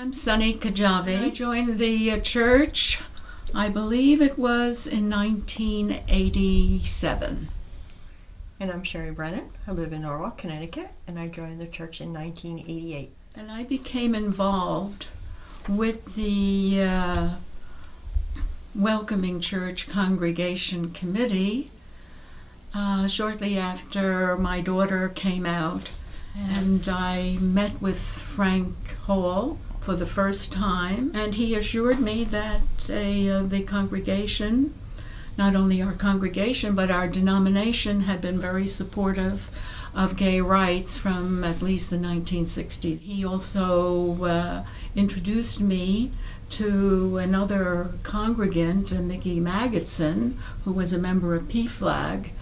I'm Sunny Kajavi. I joined the church, I believe it was in 1987. And I'm Sherry Brennan. I live in Norwalk, Connecticut, and I joined the church in 1988. And I became involved with the Welcoming Church Congregation Committee shortly after my daughter came out. And I met with Frank Hall for the first time, and he assured me that the congregation, not only our congregation, but our denomination had been very supportive of gay rights from at least the 1960s. He also introduced me to another congregant, Mickey Magidson, who was a member of PFLAG,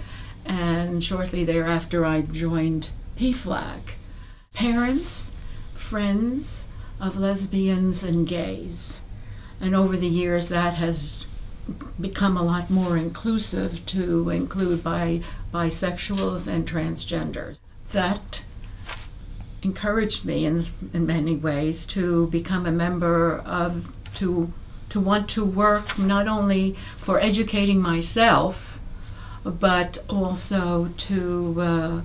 and shortly thereafter I joined PFLAG. Parents, friends of lesbians and gays. And over the years that has become a lot more inclusive to include bisexuals and transgenders. That encouraged me in many ways to become a member of, to want to work not only for educating myself, but also to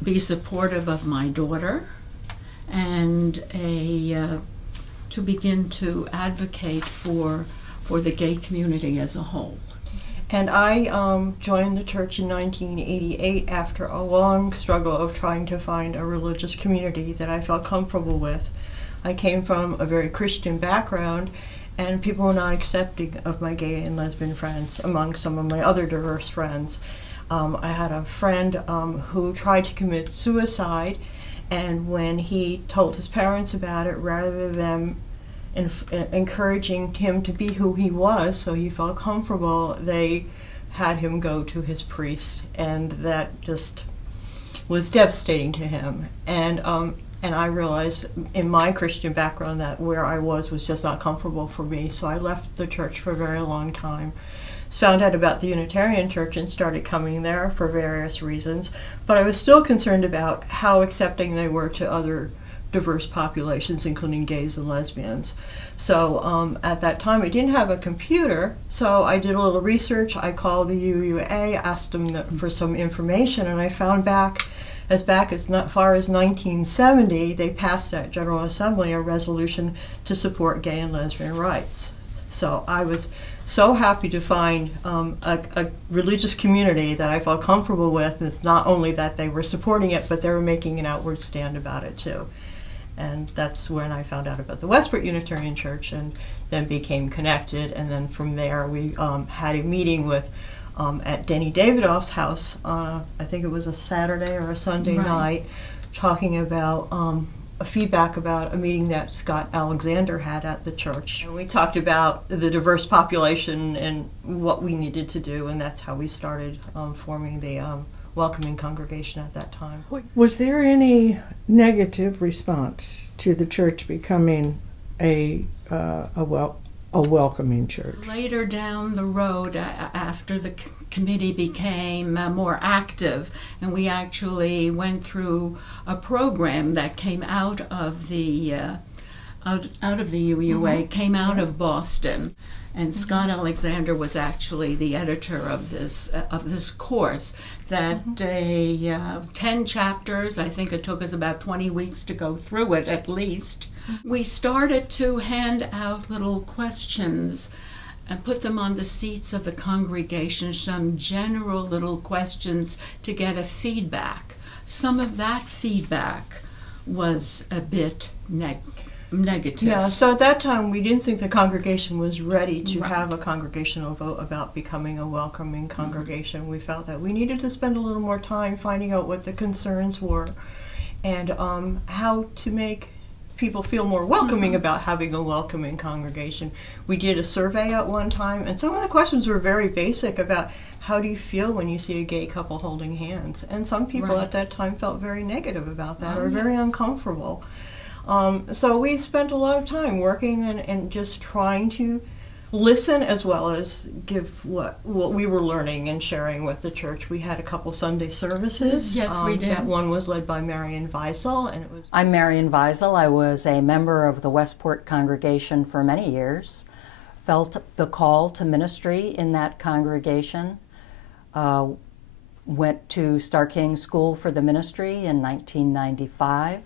be supportive of my daughter and to begin to advocate for the gay community as a whole. And I joined the church in 1988 after a long struggle of trying to find a religious community that I felt comfortable with. I came from a very Christian background, and people were not accepting of my gay and lesbian friends among some of my other diverse friends. I had a friend who tried to commit suicide, and when he told his parents about it, rather than encouraging him to be who he was so he felt comfortable, they had him go to his priest, and that just was devastating to him. And I realized in my Christian background that where I was just not comfortable for me, so I left the church for a very long time. Found out about the Unitarian church and started coming there for various reasons, but I was still concerned about how accepting they were to other diverse populations, including gays and lesbians. So at that time I didn't have a computer, so I did a little research. I called the UUA, asked them for some information, and I found back as not far as 1970, they passed at General Assembly a resolution to support gay and lesbian rights. So I was so happy to find a religious community that I felt comfortable with. And it's not only that they were supporting it, but they were making an outward stand about it too. And that's when I found out about the Westport Unitarian Church and then became connected. And then from there we had a meeting with at Denny Davidoff's house, I think it was a Saturday or a Sunday night, talking about feedback about a meeting that Scott Alexander had at the church. And we talked about the diverse population and what we needed to do, and that's how we started forming the Welcoming Congregation at that time. Was there any negative response to the church becoming a welcoming church? Later down the road, after the committee became more active, and we actually went through a program that came out of the UUA, came out of Boston, and Scott Alexander was actually the editor of this course. That 10 chapters. I think it took us about 20 weeks to go through it at least. We started to hand out little questions and put them on the seats of the congregation, some general little questions to get a feedback. Some of that feedback was a bit negative. Yeah, so at that time we didn't think the congregation was ready to have a congregational vote about becoming a welcoming congregation. We felt that we needed to spend a little more time finding out what the concerns were and how to make people feel more welcoming about having a welcoming congregation. We did a survey at one time, and some of the questions were very basic about how do you feel when you see a gay couple holding hands? And some people at that time felt very negative about that or very uncomfortable. So we spent a lot of time working and just trying to listen as well as give what we were learning and sharing with the church. We had a couple Sunday services. Yes, we did. That one was led by Marian Weisel, and it was. I'm Marian Weisel. I was a member of the Westport congregation for many years. Felt the call to ministry in that congregation. Went to Star King School for the Ministry in 1995.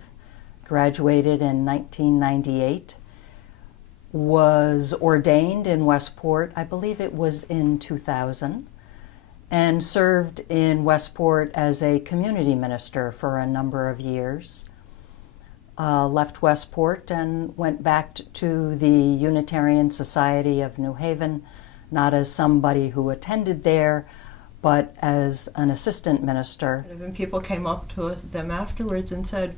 Graduated in 1998. Was ordained in Westport, I believe it was in 2000, and served in Westport as a community minister for a number of years. Left Westport and went back to the Unitarian Society of New Haven, not as somebody who attended there, but as an assistant minister. And people came up to them afterwards and said,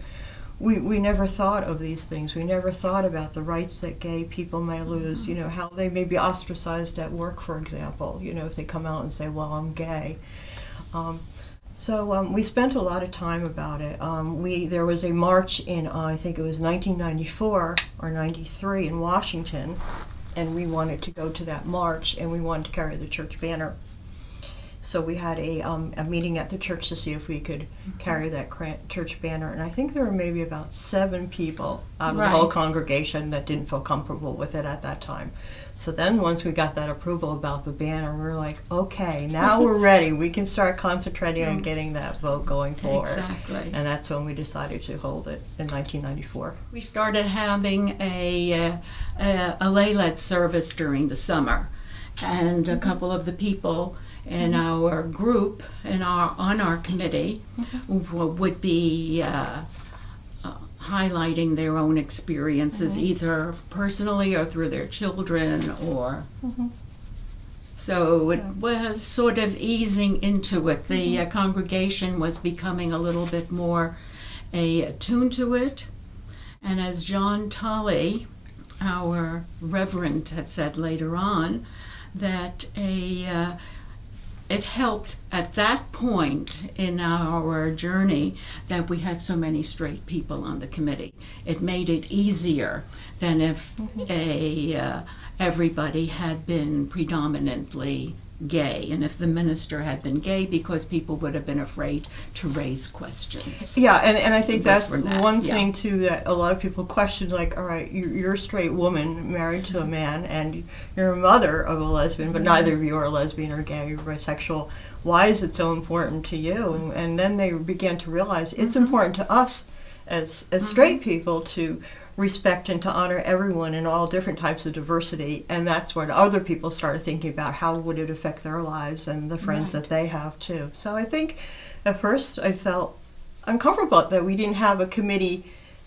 we never thought of these things. We never thought about the rights that gay people may lose, how they may be ostracized at work, for example, if they come out and say, well, I'm gay. So we spent a lot of time about it. There was a march in, I think it was 1994 or 93 in Washington, and we wanted to go to that march, and we wanted to carry the church banner. So we had a meeting at the church to see if we could carry that church banner. And I think there were maybe about 7 people out of the whole congregation that didn't feel comfortable with it at that time. So then once we got that approval about the banner, we were like, okay, now we're ready. We can start concentrating on getting that vote going forward. Exactly. And that's when we decided to hold it in 1994. We started having a lay-led service during the summer, and a couple of the people in our group and on our committee would be highlighting their own experiences, either personally or through their children, or so it was sort of easing into it. The congregation was becoming a little bit more attuned to it, and as John Tully, our reverend, had said later on, that it helped at that point in our journey that we had so many straight people on the committee. It made it easier than if everybody had been predominantly gay, and if the minister had been gay, because people would have been afraid to raise questions. Yeah, and I think that's one yeah. thing too that a lot of people question, like, all right, you're a straight woman married to a man, and you're a mother of a lesbian, but neither of you are a lesbian or gay or bisexual. Why is it so important to you? And then they began to realize it's important to us as straight people to respect and to honor everyone in all different types of diversity, and that's when other people started thinking about how would it affect their lives and the friends that they have too. So I think at first I felt uncomfortable that we didn't have a committee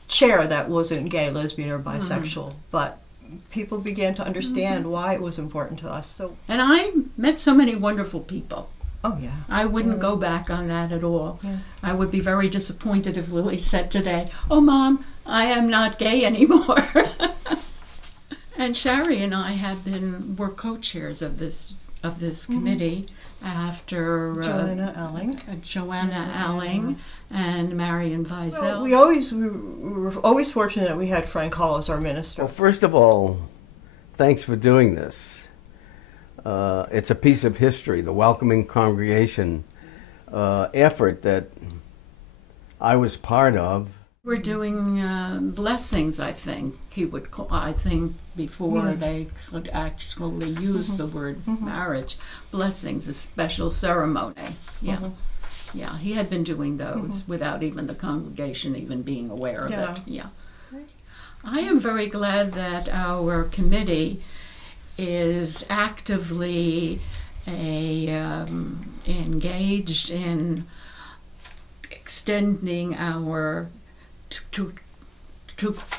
chair that wasn't gay, lesbian, or bisexual, but people began to understand why it was important to us. So, and I met so many wonderful people. oh yeah, I wouldn't go back on that at all. Yeah. I would be very disappointed if Lily said today, "Oh, Mom, I am not gay anymore." And Shari and I were co-chairs of this committee after Joanna Elling. Joanna Elling and Marian Weisel. Well, we were always fortunate that we had Frank Hall as our minister. Well, first of all, thanks for doing this. It's a piece of history, the welcoming congregation effort that I was part of. We're doing blessings, I think he would call. I think before they could actually use the word marriage, blessings, a special ceremony. Yeah, yeah. He had been doing those without even the congregation even being aware of it. Yeah. I am very glad that our committee is actively engaged in extending our to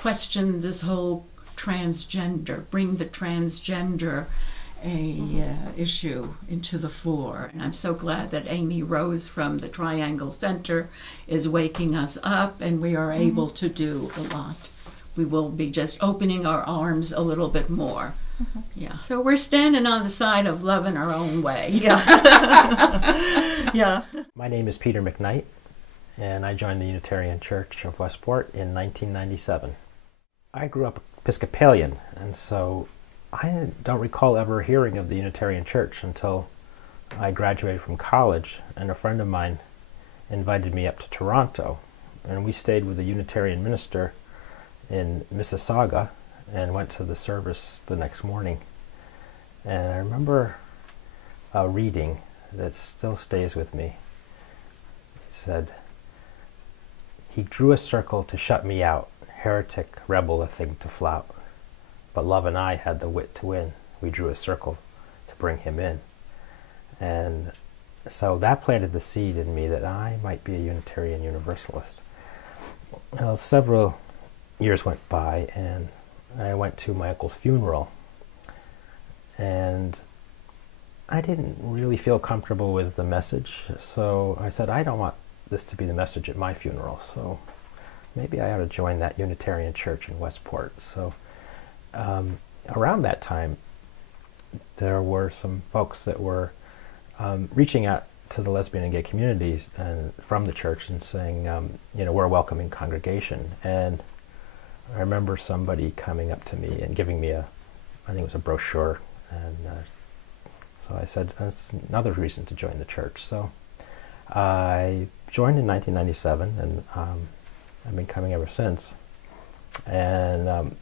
question this whole transgender, bring the transgender issue into the fore. And I'm so glad that Amy Rose from the Triangle Center is waking us up, and we are able to do a lot. We will be just opening our arms a little bit more. Yeah. So we're standing on the side of love in our own way. Yeah. Yeah. My name is Peter McKnight, and I joined the Unitarian Church of Westport in 1997. I grew up Episcopalian, and so I don't recall ever hearing of the Unitarian Church until I graduated from college, and a friend of mine invited me up to Toronto, and we stayed with a Unitarian minister in Mississauga and went to the service the next morning. And I remember a reading that still stays with me. It said, "He drew a circle to shut me out, heretic, rebel, a thing to flout. But love and I had the wit to win. We drew a circle to bring him in." And so that planted the seed in me that I might be a Unitarian Universalist. Well, several years went by, and I went to my uncle's funeral. And I didn't really feel comfortable with the message, so I said, I don't want this to be the message at my funeral, so maybe I ought to join that Unitarian church in Westport. So around that time, there were some folks that were reaching out to the lesbian and gay communities and from the church and saying, we're a welcoming congregation. And I remember somebody coming up to me and giving me I think it was a brochure, and so I said, that's another reason to join the church. So I joined in 1997, and I've been coming ever since. And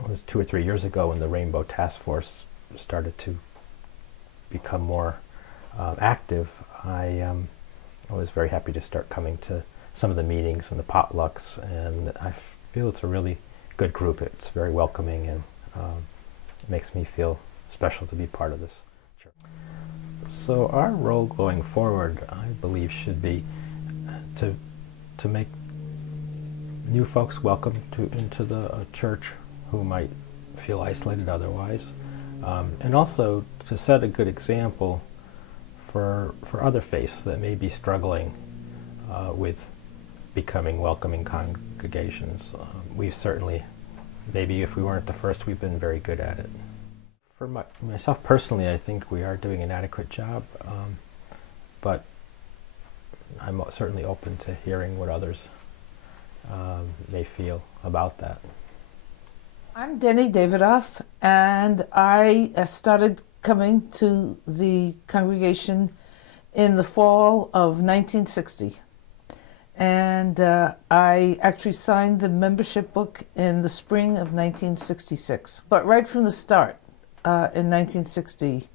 it was 2 or 3 years ago when the Rainbow Task Force started to become more active. I was very happy to start coming to some of the meetings and the potlucks, and I feel it's a really good group. It's very welcoming, and it makes me feel special to be part of this church. So our role going forward, I believe, should be to make new folks welcome into the church who might feel isolated otherwise, and also to set a good example for other faiths that may be struggling with becoming welcoming congregations. We've certainly, maybe if we weren't the first, we've been very good at it. For myself personally, I think we are doing an adequate job, but I'm certainly open to hearing what others may feel about that. I'm Denny Davidoff, and I started coming to the congregation in the fall of 1960. And I actually signed the membership book in the spring of 1966. But right from the start, in 1960,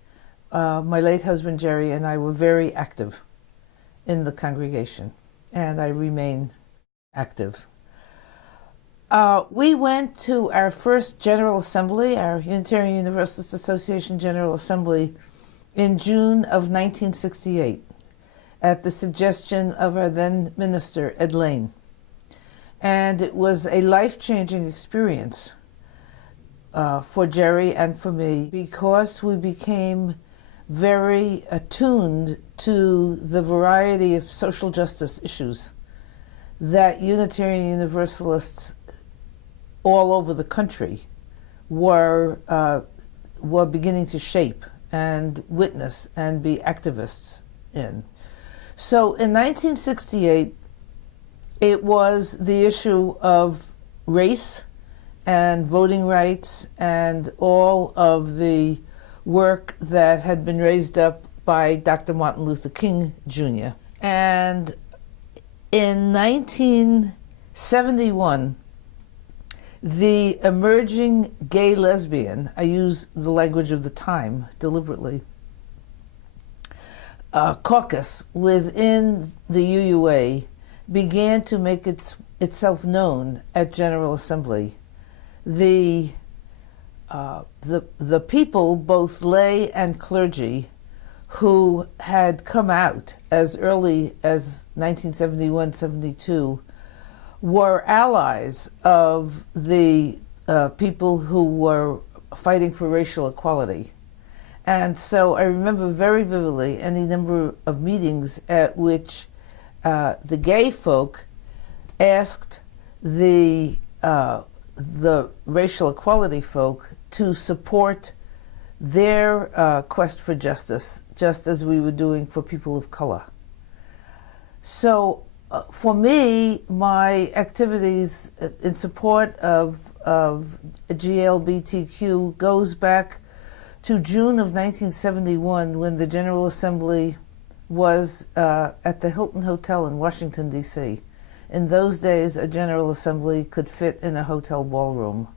my late husband Jerry and I were very active in the congregation, and I remain active. We went to our first General Assembly, our Unitarian Universalist Association General Assembly, in June of 1968, at the suggestion of our then minister, Ed Lane. And it was a life-changing experience for Jerry and for me, because we became very attuned to the variety of social justice issues that Unitarian Universalists all over the country were beginning to shape and witness and be activists in. So in 1968, it was the issue of race and voting rights and all of the work that had been raised up by Dr. Martin Luther King Jr. And in 1971, the emerging gay lesbian, I use the language of the time deliberately, caucus within the UUA began to make itself known at General Assembly. The people, both lay and clergy, who had come out as early as 1971-72 were allies of the people who were fighting for racial equality. And so I remember very vividly any number of meetings at which the gay folk asked the racial equality folk to support their quest for justice, just as we were doing for people of color. So for me, my activities in support of GLBTQ goes back to June of 1971, when the General Assembly was at the Hilton Hotel in Washington, D.C. In those days, a General Assembly could fit in a hotel ballroom.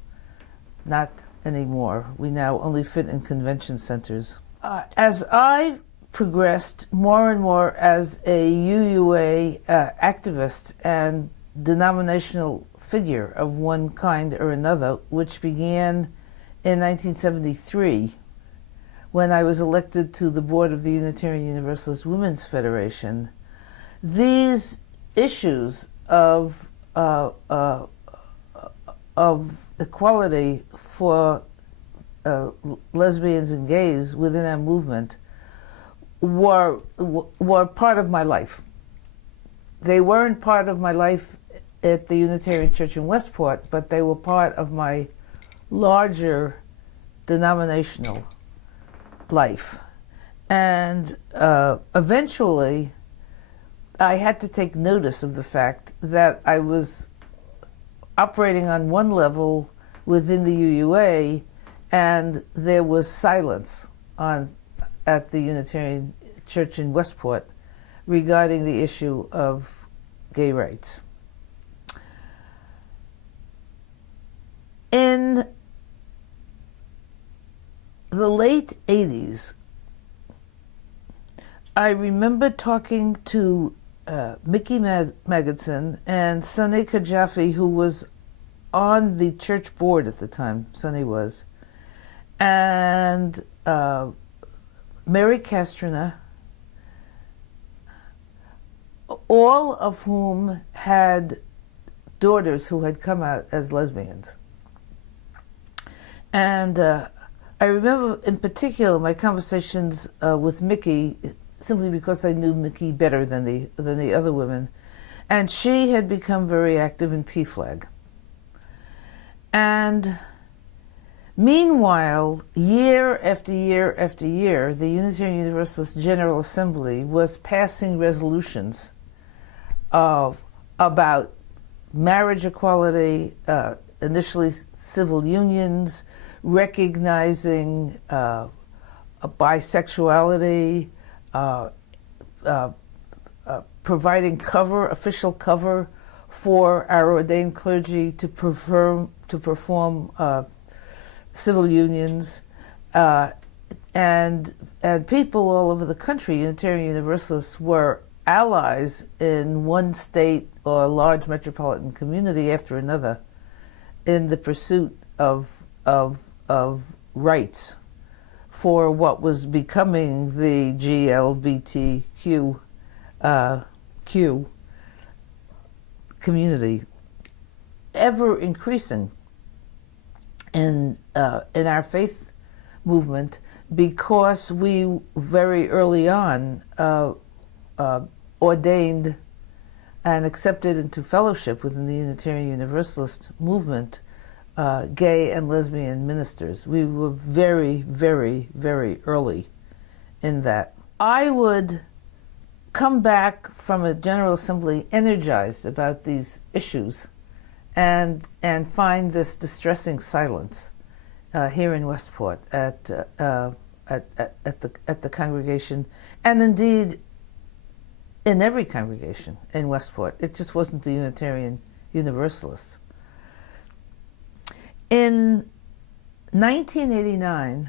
Not anymore. We now only fit in convention centers. As I progressed more and more as a UUA activist and denominational figure of one kind or another, which began in 1973 when I was elected to the board of the Unitarian Universalist Women's Federation, these issues of equality for lesbians and gays within our movement were part of my life. They weren't part of my life at the Unitarian Church in Westport, but they were part of my larger denominational life. And eventually, I had to take notice of the fact that I was operating on one level within the UUA, and there was silence at the Unitarian Church in Westport regarding the issue of gay rights. In the late 80s, I remember talking to Mickey Magidson and Sonny Kajafi, who was on the church board at the time, Sonny was, and Mary Castrina, all of whom had daughters who had come out as lesbians. And I remember in particular my conversations with Mickey, simply because I knew Mickey better than the other women, and she had become very active in PFLAG. And meanwhile, year after year after year, the Unitarian Universalist General Assembly was passing resolutions about marriage equality, initially civil unions, recognizing bisexuality, providing official cover for our ordained clergy to perform civil unions, and people all over the country, Unitarian Universalists, were allies in one state or a large metropolitan community after another in the pursuit of rights for what was becoming the GLBTQ community, ever increasing in our faith movement, because we very early on ordained and accepted into fellowship within the Unitarian Universalist movement gay and lesbian ministers. We were very, very, very early in that. I would come back from a General Assembly energized about these issues and find this distressing silence here in Westport at the congregation, and indeed in every congregation in Westport. It just wasn't the Unitarian Universalists. In 1989,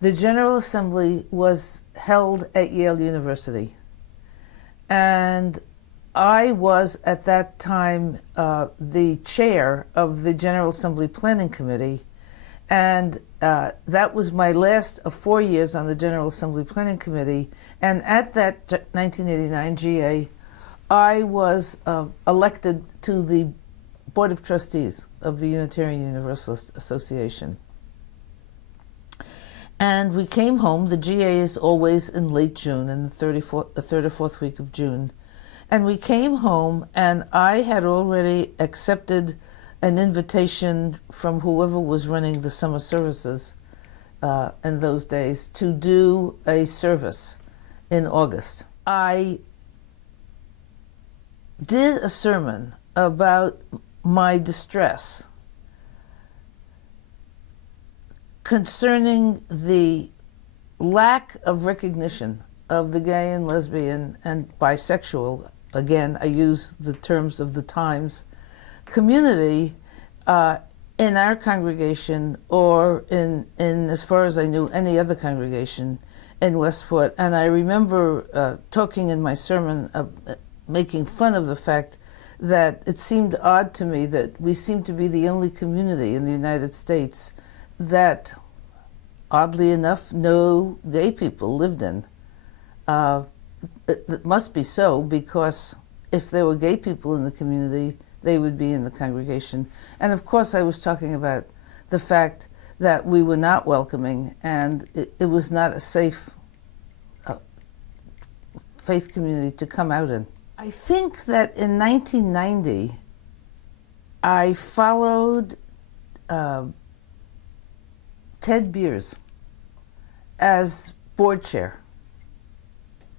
the General Assembly was held at Yale University, and I was at that time the chair of the General Assembly Planning Committee, and that was my last of 4 years on the General Assembly Planning Committee. And at that 1989 GA, I was elected to the Board of Trustees of the Unitarian Universalist Association. And we came home. The GA is always in late June, in the third or fourth week of June. And we came home, and I had already accepted an invitation from whoever was running the summer services in those days to do a service in August. I did a sermon about my distress concerning the lack of recognition of the gay and lesbian and bisexual, again, I use the terms of the times, community in our congregation or in, as far as I knew, any other congregation in Westport. And I remember talking in my sermon, making fun of the fact that it seemed odd to me that we seemed to be the only community in the United States that, oddly enough, no gay people lived in. It must be so, because if there were gay people in the community, they would be in the congregation. And of course, I was talking about the fact that we were not welcoming, and it was not a safe faith community to come out in. I think that in 1990, I followed Ted Beers as board chair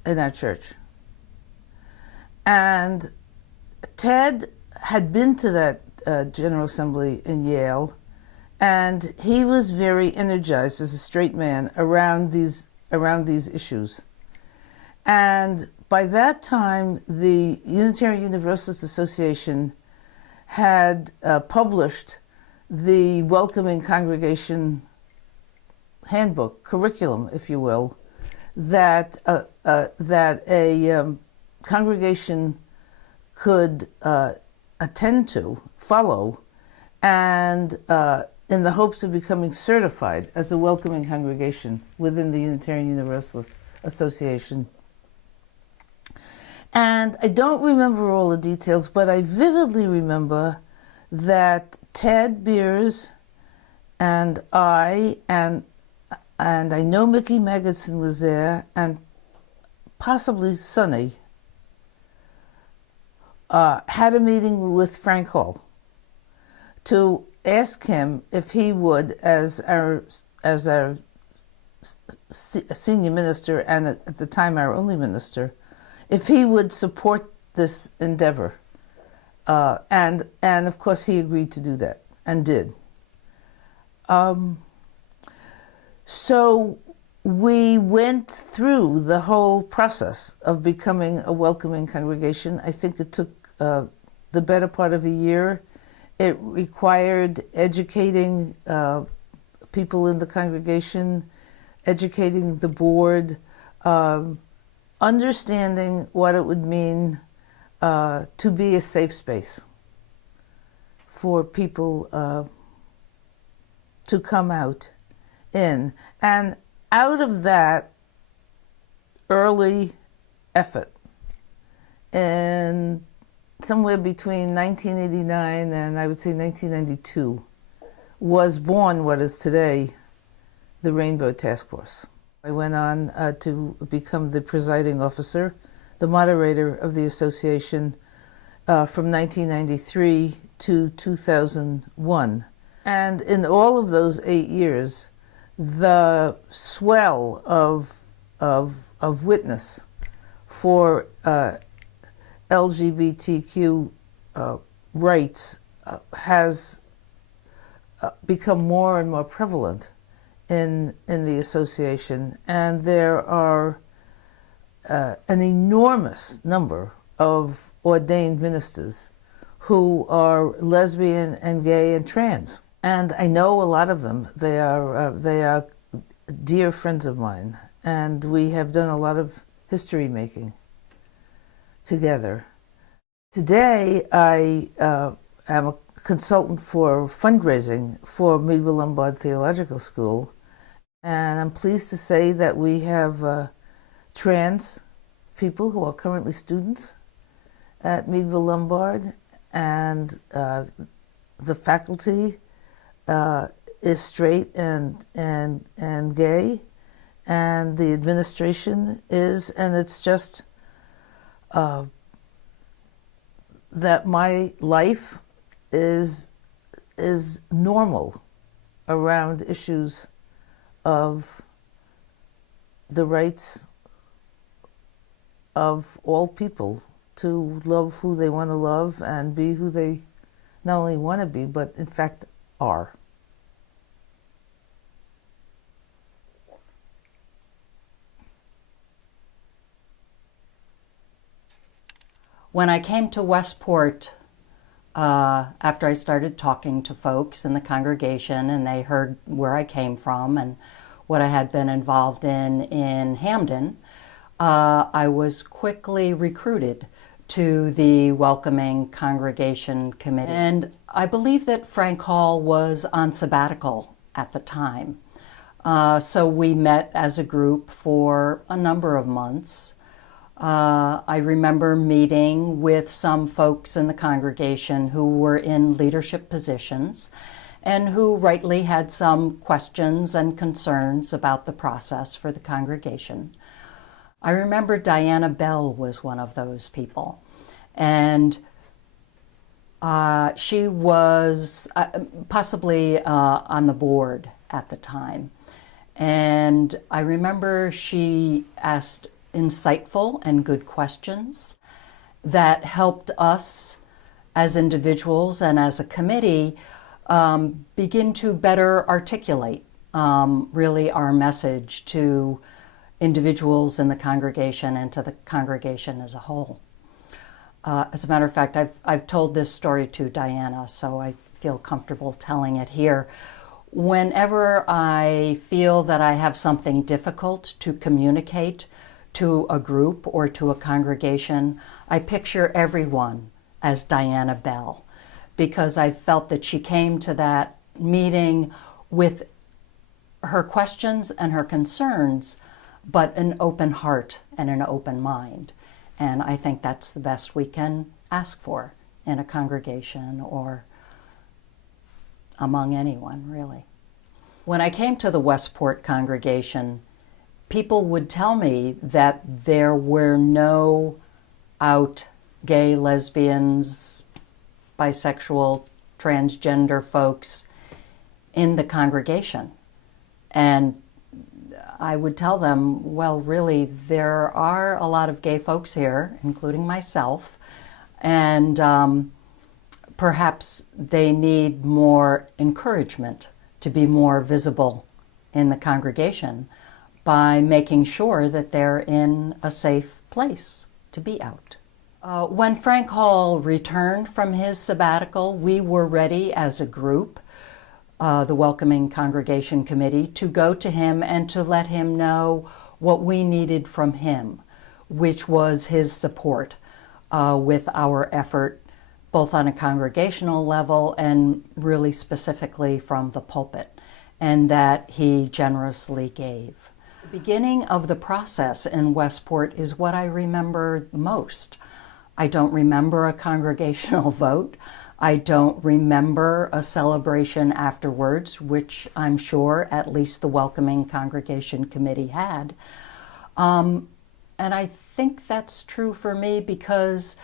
in our church. And Ted had been to that General Assembly in Yale, and he was very energized as a straight man around these issues. And by that time, the Unitarian Universalist Association had published the Welcoming Congregation handbook, curriculum, if you will, that a congregation could attend to, follow, and in the hopes of becoming certified as a welcoming congregation within the Unitarian Universalist Association. And I don't remember all the details, but I vividly remember that Ted Beers and I, and I know Mickey Magidson was there, and possibly Sonny, had a meeting with Frank Hall to ask him if he would, as our senior minister, and at the time our only minister, if he would support this endeavor. And of course he agreed to do that, and did. So we went through the whole process of becoming a welcoming congregation. I think it took the better part of a year. It required educating people in the congregation, educating the board, understanding what it would mean to be a safe space for people to come out in. And out of that early effort, in somewhere between 1989 and I would say 1992, was born what is today the Rainbow Task Force. I went on to become the presiding officer, the moderator of the association from 1993 to 2001. And in all of those 8 years, the swell of witness for LGBTQ rights has become more and more prevalent in the association, and there are an enormous number of ordained ministers who are lesbian and gay and trans. And I know a lot of them. They are dear friends of mine, and we have done a lot of history making together. Today, I am a consultant for fundraising for Meadville Lombard Theological School, and I'm pleased to say that we have trans people who are currently students at Meadville Lombard, and the faculty is straight and gay, and the administration is, and it's just that my life is normal around issues of the rights of all people to love who they want to love and be who they not only want to be, but in fact are. When I came to Westport, after I started talking to folks in the congregation and they heard where I came from and what I had been involved in Hamden, I was quickly recruited to the Welcoming Congregation Committee. And I believe that Frank Hall was on sabbatical at the time. So we met as a group for a number of months. I remember meeting with some folks in the congregation who were in leadership positions and who rightly had some questions and concerns about the process for the congregation. I remember Diana Bell was one of those people, and she was possibly on the board at the time. And I remember she asked insightful and good questions that helped us as individuals and as a committee begin to better articulate really our message to individuals in the congregation and to the congregation as a whole. As a matter of fact, I've told this story to Diana, so I feel comfortable telling it here. Whenever I feel that I have something difficult to communicate to a group or to a congregation, I picture everyone as Diana Bell, because I felt that she came to that meeting with her questions and her concerns, but an open heart and an open mind. And I think that's the best we can ask for in a congregation or among anyone, really. When I came to the Westport congregation, people would tell me that there were no out gay, lesbians, bisexual, transgender folks in the congregation. And I would tell them, well, really, there are a lot of gay folks here, including myself, and perhaps they need more encouragement to be more visible in the congregation by making sure that they're in a safe place to be out. When Frank Hall returned from his sabbatical, we were ready as a group, the Welcoming Congregation Committee, to go to him and to let him know what we needed from him, which was his support with our effort, both on a congregational level and really specifically from the pulpit, and that he generously gave. The beginning of the process in Westport is what I remember most. I don't remember a congregational vote. I don't remember a celebration afterwards, which I'm sure at least the Welcoming Congregation Committee had. And I think that's true for me because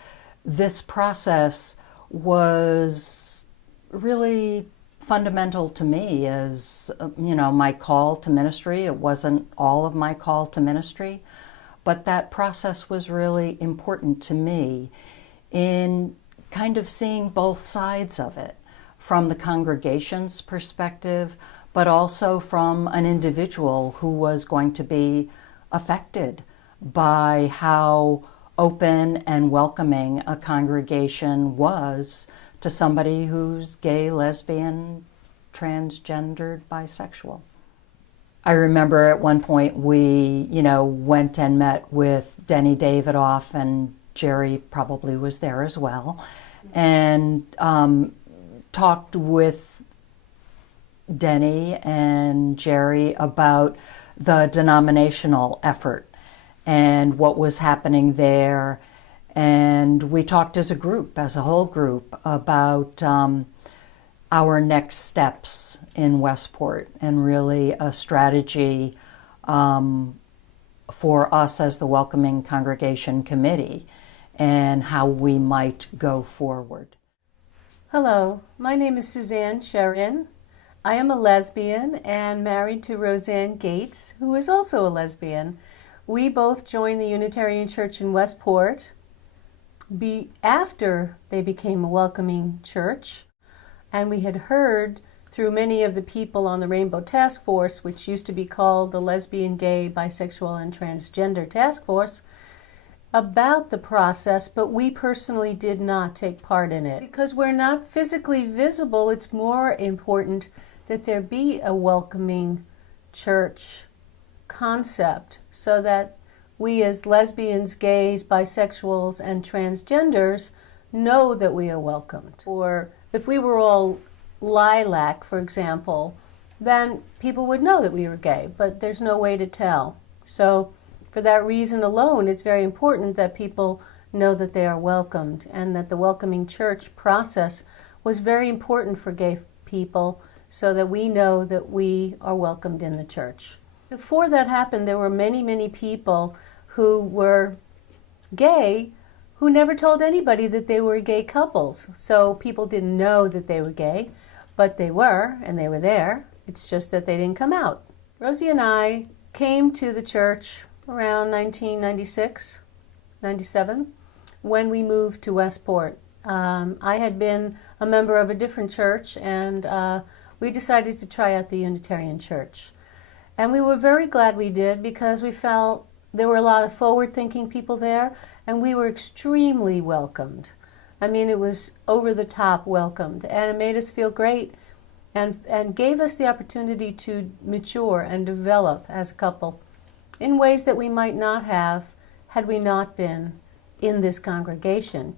this process was really fundamental to me as, my call to ministry. It wasn't all of my call to ministry, but that process was really important to me in kind of seeing both sides of it, from the congregation's perspective, but also from an individual who was going to be affected by how open and welcoming a congregation was to somebody who's gay, lesbian, transgendered, bisexual. I remember at one point we, went and met with Denny Davidoff, and Jerry probably was there as well, and talked with Denny and Jerry about the denominational effort and what was happening there. And we talked as a group, as a whole group, about our next steps in Westport and really a strategy for us as the Welcoming Congregation Committee and how we might go forward. Hello, my name is Suzanne Sheridan. I am a lesbian and married to Roseanne Gates, who is also a lesbian. We both joined the Unitarian Church in Westport after they became a welcoming church, and we had heard through many of the people on the Rainbow Task Force, which used to be called the Lesbian, Gay, Bisexual, and Transgender Task Force, about the process, but we personally did not take part in it. Because we're not physically visible, it's more important that there be a welcoming church concept so that we as lesbians, gays, bisexuals, and transgenders know that we are welcomed. Or if we were all lilac, for example, then people would know that we were gay, but there's no way to tell. So for that reason alone, it's very important that people know that they are welcomed, and that the welcoming church process was very important for gay people so that we know that we are welcomed in the church. Before that happened, there were many, many people who were gay who never told anybody that they were gay couples. So people didn't know that they were gay, but they were, and they were there. It's just that they didn't come out. Rosie and I came to the church around 1996, 97, when we moved to Westport. I had been a member of a different church, and we decided to try out the Unitarian church. And we were very glad we did, because we felt there were a lot of forward-thinking people there, and we were extremely welcomed. I mean, it was over-the-top welcomed, and it made us feel great, and gave us the opportunity to mature and develop as a couple in ways that we might not have had we not been in this congregation.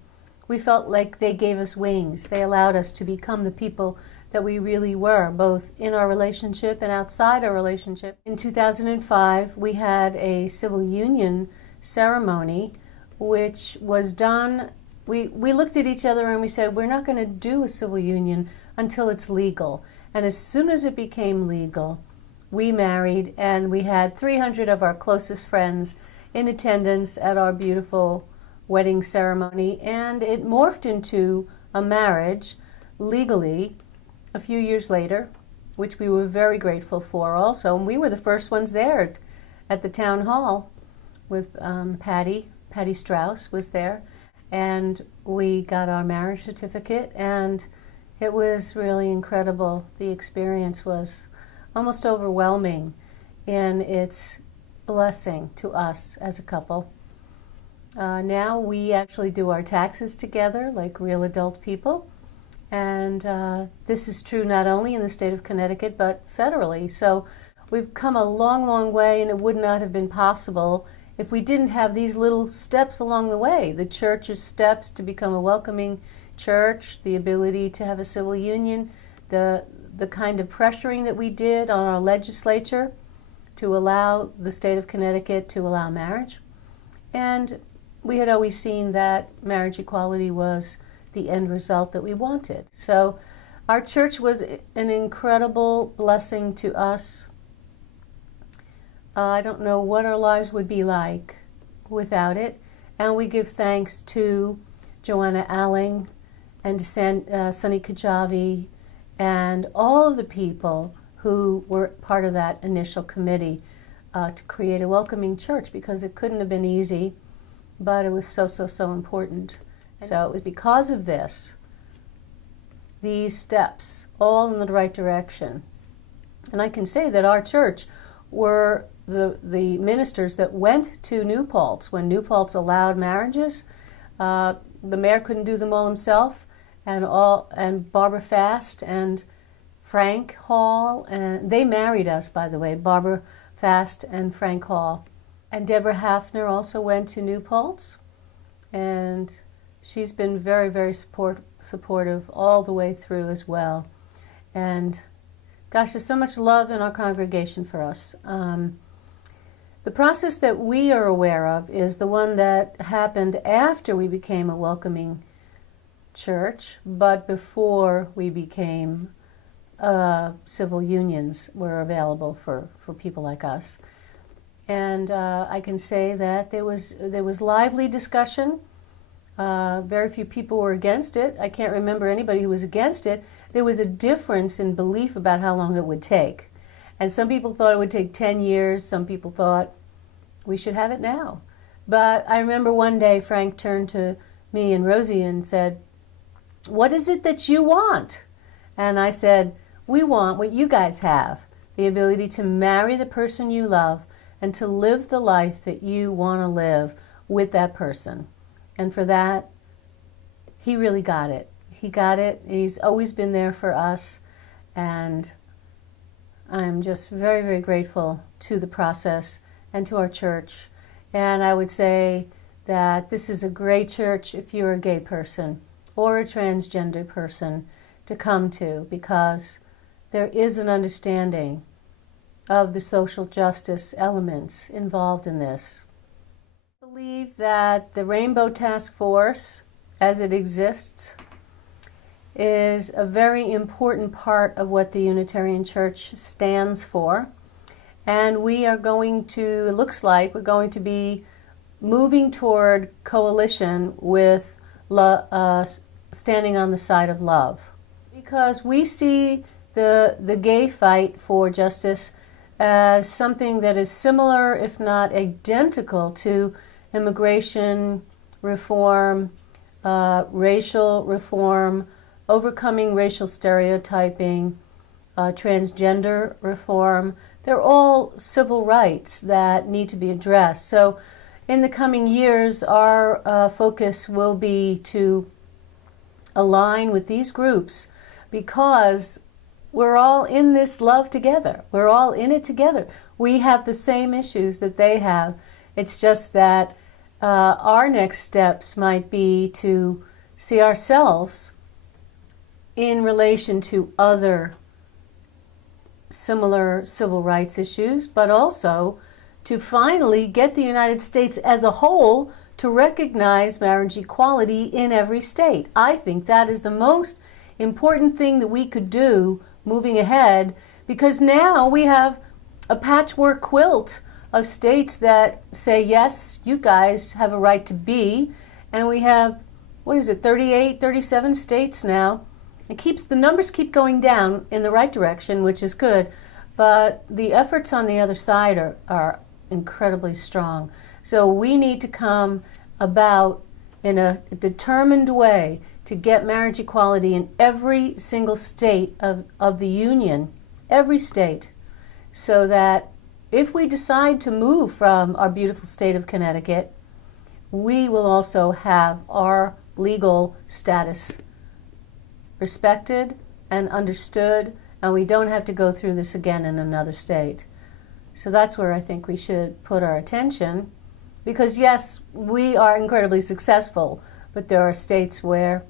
We felt like they gave us wings. They allowed us to become the people that we really were, both in our relationship and outside our relationship. In 2005, we had a civil union ceremony, which was done. We looked at each other and we said, we're not going to do a civil union until it's legal. And as soon as it became legal, we married, and we had 300 of our closest friends in attendance at our beautiful wedding ceremony, and it morphed into a marriage legally a few years later, which we were very grateful for also. And we were the first ones there at the town hall with Patty Strauss was there, and we got our marriage certificate, and it was really incredible. The experience was almost overwhelming in its blessing to us as a couple. Now we actually do our taxes together like real adult people, and this is true not only in the state of Connecticut but federally. So we've come a long, long way, and it would not have been possible if we didn't have these little steps along the way. The church's steps to become a welcoming church, the ability to have a civil union, the kind of pressuring that we did on our legislature to allow the state of Connecticut to allow marriage. And we had always seen that marriage equality was the end result that we wanted. So our church was an incredible blessing to us. I don't know what our lives would be like without it. And we give thanks to Joanna Alling and Sunny Kajavi and all of the people who were part of that initial committee to create a welcoming church, because it couldn't have been easy, but it was so important. So it was because of this, these steps, all in the right direction. And I can say that our church were the ministers that went to New Paltz when New Paltz allowed marriages. The mayor couldn't do them all himself, and Barbara Fast and Frank Hall, and they married us, by the way, Barbara Fast and Frank Hall. And Deborah Hafner also went to New Paltz, and she's been very, very supportive all the way through as well. And gosh, there's so much love in our congregation for us. The process that we are aware of is the one that happened after we became a welcoming church, but before we became civil unions were available for people like us. And I can say that there was lively discussion. Very few people were against it. I can't remember anybody who was against it. There was a difference in belief about how long it would take. And some people thought it would take 10 years. Some people thought we should have it now. But I remember one day Frank turned to me and Rosie and said, "What is it that you want?" And I said, "We want what you guys have, the ability to marry the person you love and to live the life that you want to live with that person." And for that, he really got it. He got it. He's always been there for us. And I'm just very, very grateful to the process and to our church. And I would say that this is a great church if you're a gay person or a transgender person to come to, because there is an understanding of the social justice elements involved in this. I believe that the Rainbow Task Force, as it exists, is a very important part of what the Unitarian Church stands for. And we are going to, it looks like we're going to be moving toward coalition with standing on the side of love. Because we see the gay fight for justice as something that is similar, if not identical, to immigration reform, racial reform, overcoming racial stereotyping, transgender reform. They're all civil rights that need to be addressed. So in the coming years, our focus will be to align with these groups, because we're all in this love together. We're all in it together. We have the same issues that they have. It's just that our next steps might be to see ourselves in relation to other similar civil rights issues, but also to finally get the United States as a whole to recognize marriage equality in every state. I think that is the most important thing that we could do moving ahead, because now we have a patchwork quilt of states that say, yes, you guys have a right to be, and we have, 38, 37 states now. The numbers keep going down in the right direction, which is good, but the efforts on the other side are incredibly strong. So we need to come about in a determined way to get marriage equality in every single state of the Union, every state, so that if we decide to move from our beautiful state of Connecticut, we will also have our legal status respected and understood, and we don't have to go through this again in another state. So that's where I think we should put our attention, because yes, we are incredibly successful, but there are states where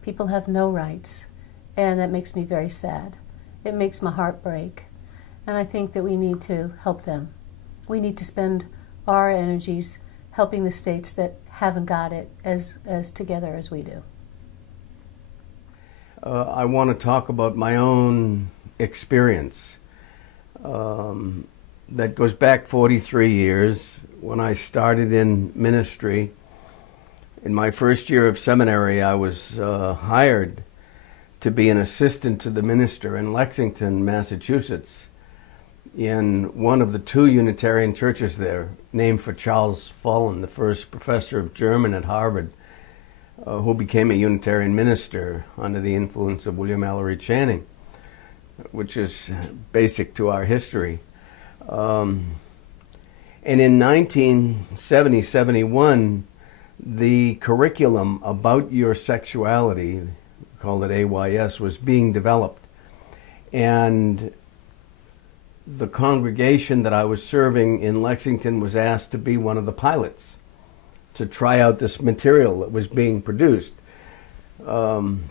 people have no rights, and that makes me very sad. It makes my heart break, and I think that we need to help them. We need to spend our energies helping the states that haven't got it as together as we do. I want to talk about my own experience. That goes back 43 years when I started in ministry. In my first year of seminary, I was hired to be an assistant to the minister in Lexington, Massachusetts, in one of the two Unitarian churches there, named for Charles Follin, the first professor of German at Harvard, who became a Unitarian minister under the influence of William Ellery Channing, which is basic to our history. And in 1970-71, the curriculum about your sexuality, we called it AYS, was being developed. And the congregation that I was serving in Lexington was asked to be one of the pilots to try out this material that was being produced. And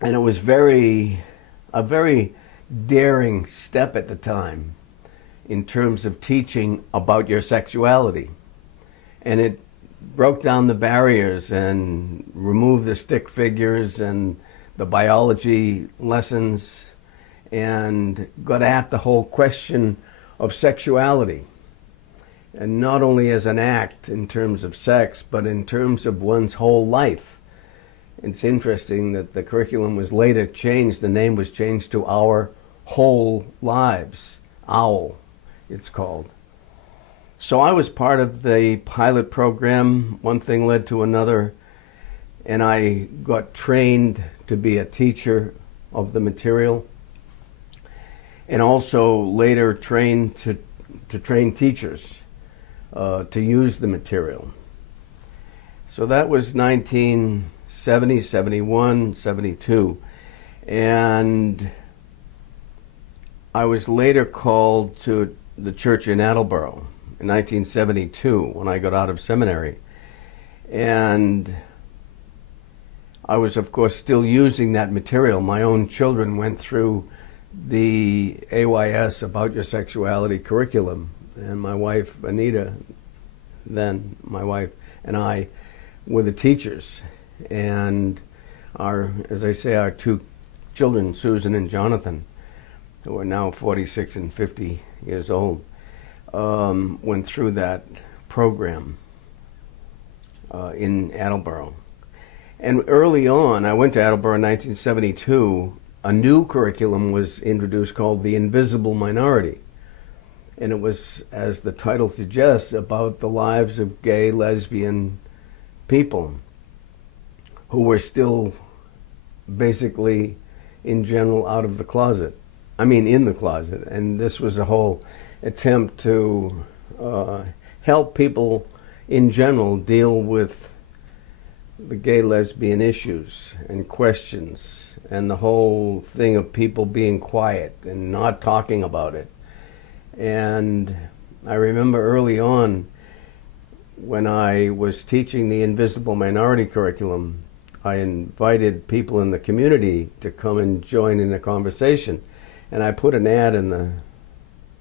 it was a very daring step at the time in terms of teaching about your sexuality. And it broke down the barriers and removed the stick figures and the biology lessons and got at the whole question of sexuality. And not only as an act in terms of sex, but in terms of one's whole life. It's interesting that the curriculum was later changed. The name was changed to Our Whole Lives. OWL, it's called. So I was part of the pilot program. One thing led to another. and I got trained to be a teacher of the material, and also later trained to train teachers to use the material. So that was 1970, 71, 72. And I was later called to the church in Attleboro in 1972 when I got out of seminary. And I was, of course, still using that material. My own children went through the AYS About Your Sexuality curriculum, and my wife, Anita, then my wife, and I were the teachers. And as I say, our two children, Susan and Jonathan, who are now 46 and 50 years old, went through that program in Attleboro. And early on, I went to Attleboro in 1972, a new curriculum was introduced called The Invisible Minority. And it was, as the title suggests, about the lives of gay, lesbian people who were still basically, in general, out of the closet. I mean, in the closet. And this was a whole attempt to help people in general deal with the gay, lesbian issues and questions, and the whole thing of people being quiet and not talking about it. And I remember early on, when I was teaching the Invisible Minority curriculum, I invited people in the community to come and join in the conversation. And I put an ad in the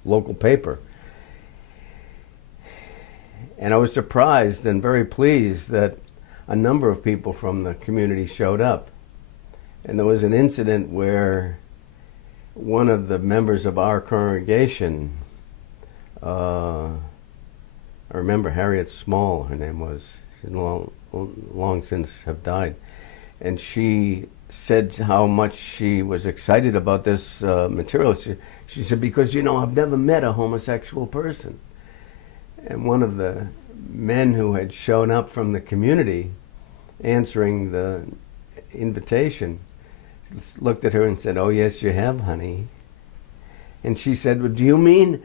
local paper. And I was surprised and very pleased that a number of people from the community showed up. And there was an incident where one of the members of our congregation, I remember Harriet Small, her name was, she's long since have died, and she said how much she was excited about this material. She said, because, I've never met a homosexual person. And one of the men who had shown up from the community answering the invitation looked at her and said, "Oh, yes, you have, honey." And she said, "Well, do you mean?"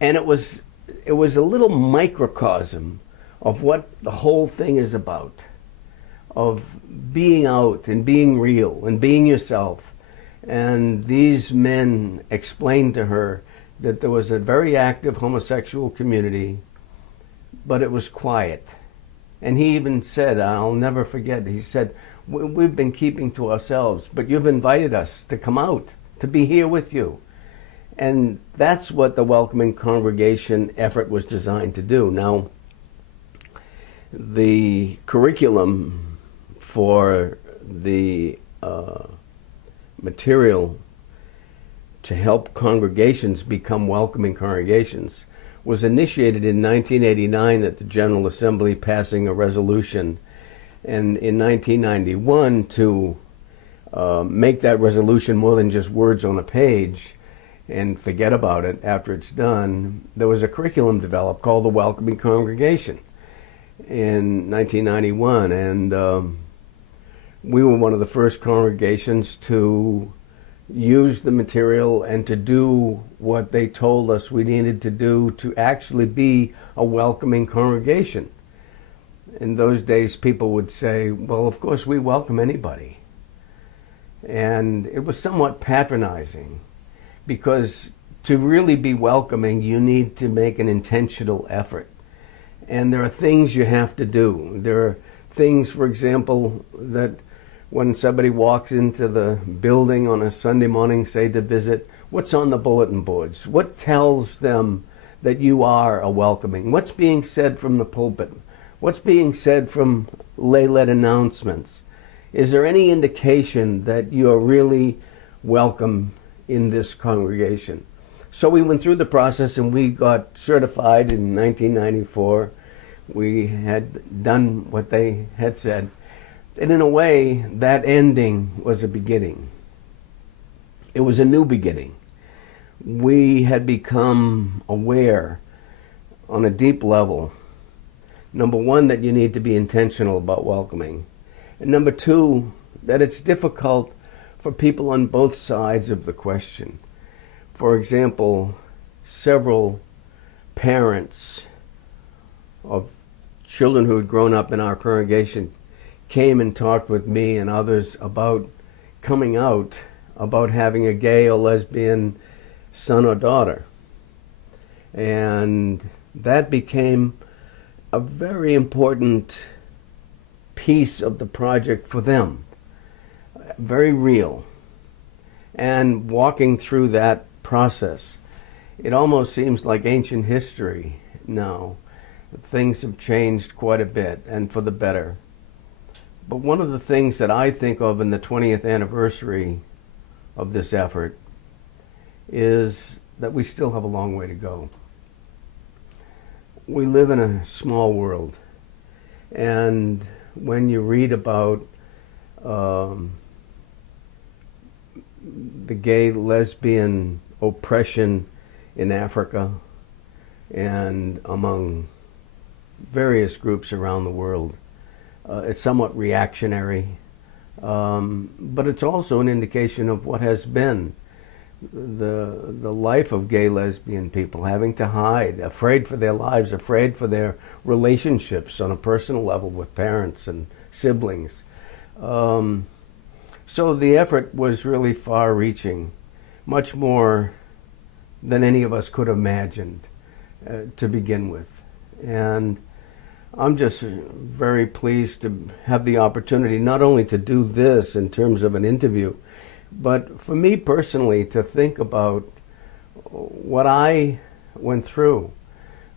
And it was a little microcosm of what the whole thing is about, of being out and being real and being yourself. And these men explained to her that there was a very active homosexual community, but it was quiet. And he even said, I'll never forget, he said, we've been keeping to ourselves, but you've invited us to come out, to be here with you. And that's what the Welcoming Congregation effort was designed to do. Now, the curriculum for the material to help congregations become welcoming congregations was initiated in 1989 at the General Assembly, passing a resolution, and in 1991 to make that resolution more than just words on a page and forget about it after it's done, there was a curriculum developed called the Welcoming Congregation in 1991, and we were one of the first congregations to use the material and to do what they told us we needed to do to actually be a welcoming congregation. In those days, people would say, well, of course, we welcome anybody. And it was somewhat patronizing, because to really be welcoming, you need to make an intentional effort. And there are things you have to do. There are things, for example, that when somebody walks into the building on a Sunday morning, say to visit, what's on the bulletin boards? What tells them that you are a welcoming? What's being said from the pulpit? What's being said from lay-led announcements? Is there any indication that you are really welcome in this congregation? So we went through the process and we got certified in 1994. We had done what they had said. And in a way, that ending was a beginning. It was a new beginning. We had become aware on a deep level Number one, that you need to be intentional about welcoming. And number two, that it's difficult for people on both sides of the question. For example, several parents of children who had grown up in our congregation came and talked with me and others about coming out, about having a gay or lesbian son or daughter. And that became a very important piece of the project for them, very real. And walking through that process, it almost seems like ancient history now. Things have changed quite a bit, and for the better. But one of the things that I think of in the 20th anniversary of this effort is that we still have a long way to go. We live in a small world, and when you read about the gay lesbian oppression in Africa and among various groups around the world, it's somewhat reactionary, but it's also an indication of what has been the life of gay lesbian people, having to hide, afraid for their lives, afraid for their relationships on a personal level with parents and siblings. So the effort was really far-reaching, much more than any of us could have imagined to begin with. And I'm just very pleased to have the opportunity not only to do this in terms of an interview, but for me personally to think about what I went through.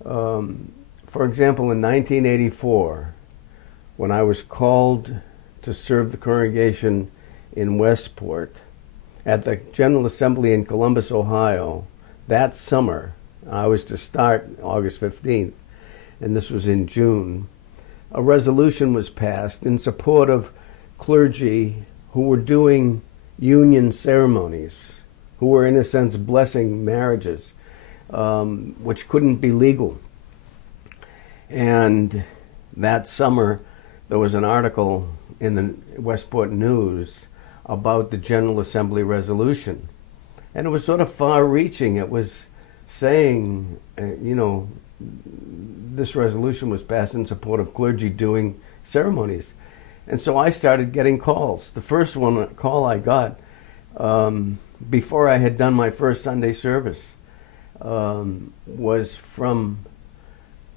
For example, in 1984, when I was called to serve the congregation in Westport at the General Assembly in Columbus, Ohio, that summer, I was to start August 15th, and this was in June, a resolution was passed in support of clergy who were doing union ceremonies, who were in a sense blessing marriages, which couldn't be legal. And that summer there was an article in the Westport News about the General Assembly resolution. And it was sort of far-reaching. It was saying, this resolution was passed in support of clergy doing ceremonies. And so I started getting calls. The first call I got before I had done my first Sunday service was from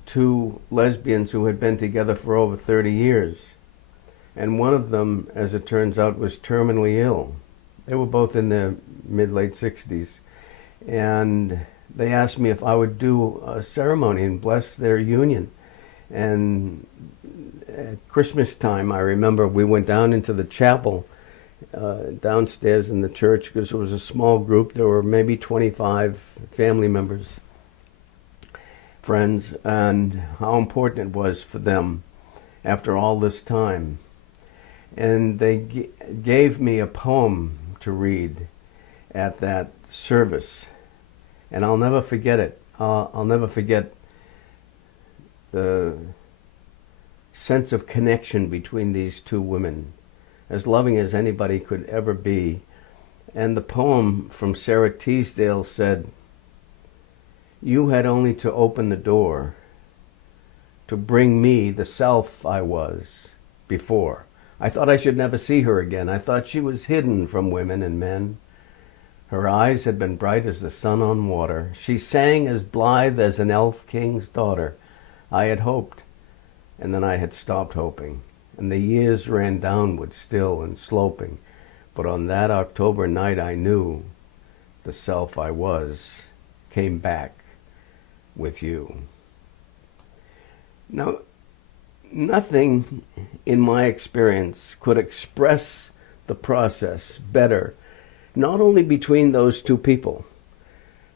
two lesbians who had been together for over 30 years. And one of them, as it turns out, was terminally ill. They were both in their mid-late 60s. And they asked me if I would do a ceremony and bless their union. And at Christmas time, I remember we went down into the chapel downstairs in the church, because it was a small group. There were maybe 25 family members, friends, and how important it was for them after all this time. And they gave me a poem to read at that service, and I'll never forget it. I'll never forget the sense of connection between these two women, as loving as anybody could ever be. And the poem from Sarah Teasdale said, "You had only to open the door to bring me the self I was before. I thought I should never see her again. I thought she was hidden from women and men. Her eyes had been bright as the sun on water. She sang as blithe as an elf king's daughter. I had hoped, and then I had stopped hoping, and the years ran downward still and sloping. But on that October night I knew the self I was came back with you." Now, nothing in my experience could express the process better, not only between those two people,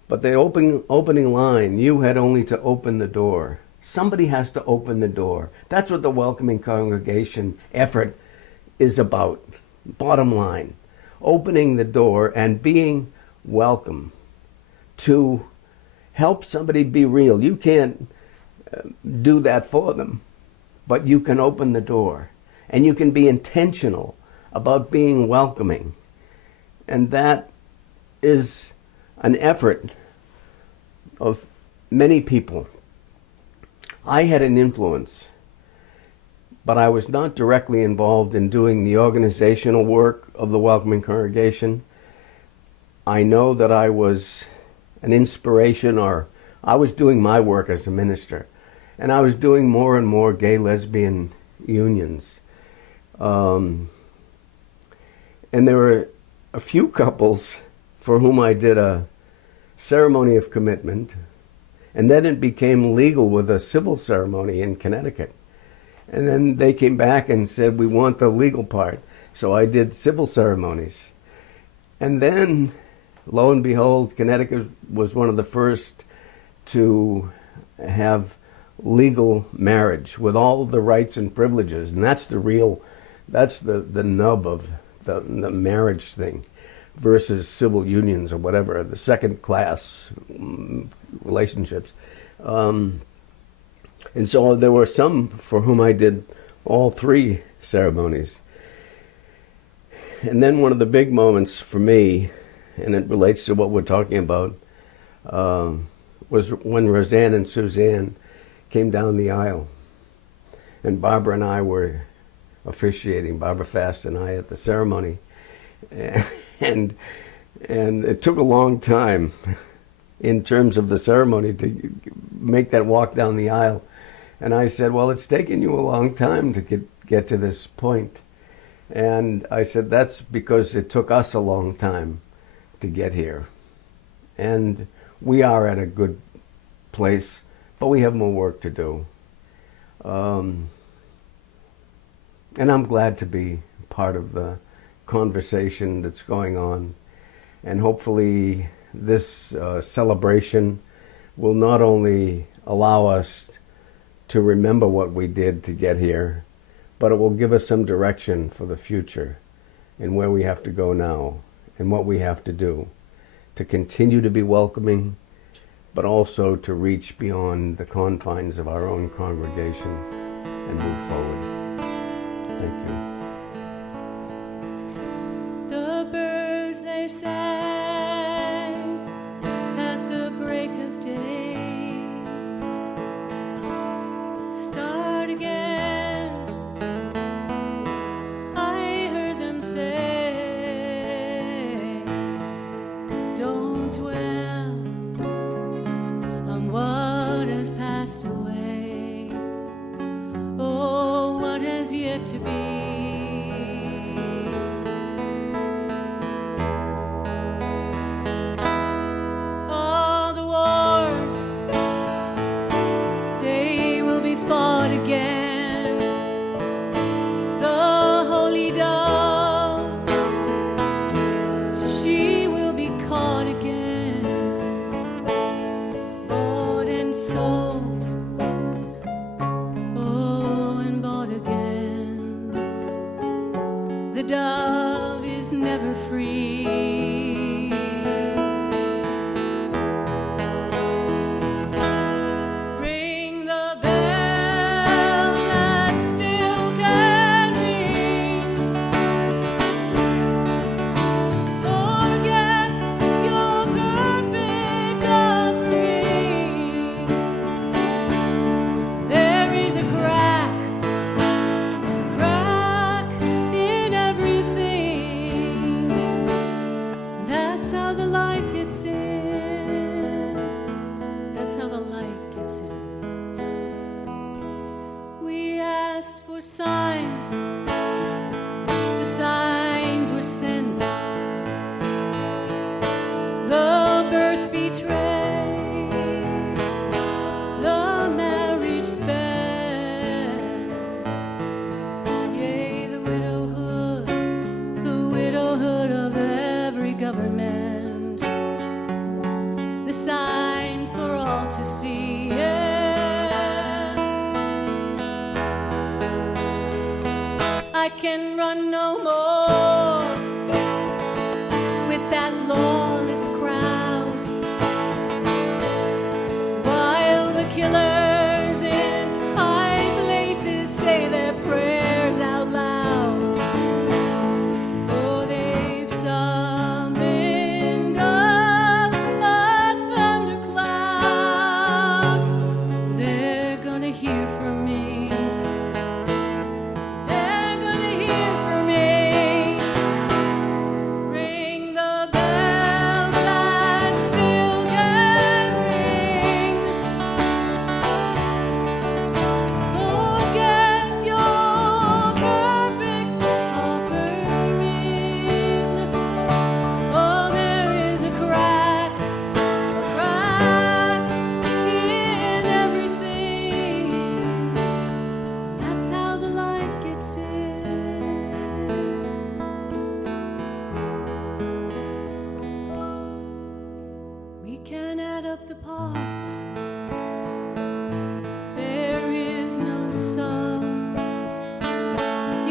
but the opening line, "You had only to open the door." Somebody has to open the door. That's what the Welcoming Congregation effort is about. Bottom line, opening the door and being welcome to help somebody be real. You can't do that for them. but you can open the door, and you can be intentional about being welcoming. And that is an effort of many people. I had an influence, but I was not directly involved in doing the organizational work of the Welcoming Congregation. I know that I was an inspiration, or I was doing my work as a minister, and I was doing more and more gay lesbian unions. And there were a few couples for whom I did a ceremony of commitment, and then it became legal with a civil ceremony in Connecticut. And then they came back and said, we want the legal part. So I did civil ceremonies. And then, lo and behold, Connecticut was one of the first to have legal marriage with all the rights and privileges. And that's the nub of the marriage thing versus civil unions or whatever, the second class relationships. And so there were some for whom I did all three ceremonies. And then one of the big moments for me, and it relates to what we're talking about, was when Roseanne and Suzanne came down the aisle. And Barbara and I were officiating, Barbara Fast and I, at the ceremony. And it took a long time in terms of the ceremony to make that walk down the aisle. And I said, well, it's taken you a long time to get to this point. And I said, that's because it took us a long time to get here. And we are at a good place, but we have more work to do. And I'm glad to be part of the conversation that's going on. And hopefully this celebration will not only allow us to remember what we did to get here, but it will give us some direction for the future and where we have to go now and what we have to do to continue to be welcoming, but also to reach beyond the confines of our own congregation and move forward. Thank you. The birds they sang at the break of day start again. I heard them say, don't dwell on what has passed away. Oh, what has yet to be. Dove is never free. Ring the bells that still can ring. Forget your perfect covering. There is a crack in everything. That's how the light gets in. That's how the light gets in. We asked for signs. The signs were sent. The birth betrayed. The marriage spent. Yea, the widowhood of every government. The signs for all to see. Yeah. I can run no more with that lawless crowd, while the killers in high places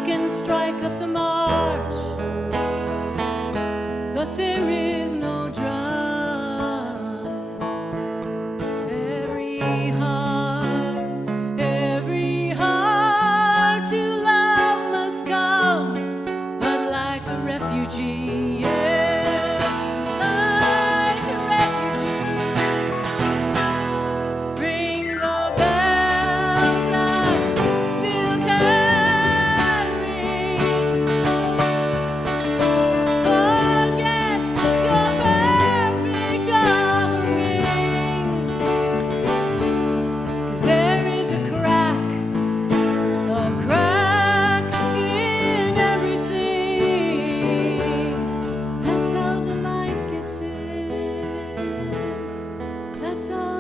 can strike up the march, but there is no drum. Every heart to love must come, but like a refugee, yeah, like a refugee. Ring the bells that still can ring. Forget your perfect offering, 'cause there is a crack in everything. That's how the light gets in. That's how